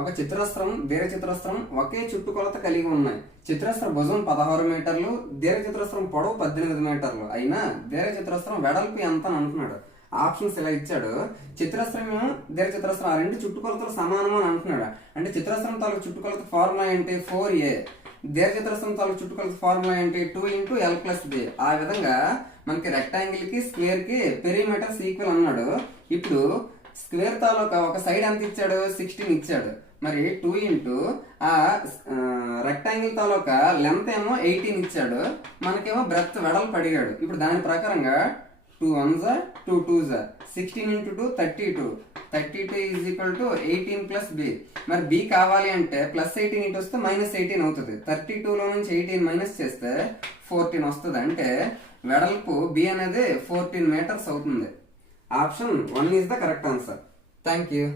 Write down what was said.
ఒక చిత్రస్త్రం దీర్ఘ చిత్రస్త్రం ఒకే చుట్టుకొలత కలిగి ఉన్నాయి. చిత్రస్త్ర భుజం 16 మీటర్లు, దీర్ఘ చిత్రస్త్రం పొడవు 18 మీటర్లు అయినా దీర్ఘ చిత్రస్త్రం వెడల్పు ఎంత అని అంటున్నాడు. ఆప్షన్స్ ఇలా ఇచ్చాడు. చిత్రస్త్రం దీర్ఘ చిత్రస్త్రం ఆ రెండు చుట్టుకొలతలు సమానం అని అంటున్నాడు. అంటే చిత్రస్త్రం తాలూకు చుట్టుకొలత ఫార్ములా ఏంటి? 4a. దీర్ఘ చిత్రస్త్రం తాలూకు చుట్టుకొలత ఫార్ములా ఏంటి? 2 × l+b. ఆ విధంగా మనకి రెక్టాంగిల్ కి స్క్వేర్ కి పెరిమీటర్స్ ఈక్వల్ అన్నాడు. ఇప్పుడు స్క్వేర్ తాలూకా ఒక సైడ్ ఎంత ఇచ్చాడు? 16 ఇచ్చాడు. మరి 2 ఆ రెక్టాంగిల్ తాలూకా లెంత్ ఏమో 18 ఇచ్చాడు. మనకేమో బ్రెత్ వెడల్పు అడిగాడు. ఇప్పుడు దాని ప్రకారంగా 2 1s 2 2s 16 × 2 32. 32 = 18 + b. మరి b కావాలి అంటే +18 ఇటు వస్తే -18 అవుతుంది. 32 లో నుంచి 18 మైనస్ చేస్తే 14 వస్తుంది. అంటే వెడల్పు b అనేది 14 మీటర్స్ అవుతుంది. Option 1 is the correct answer. Thank you.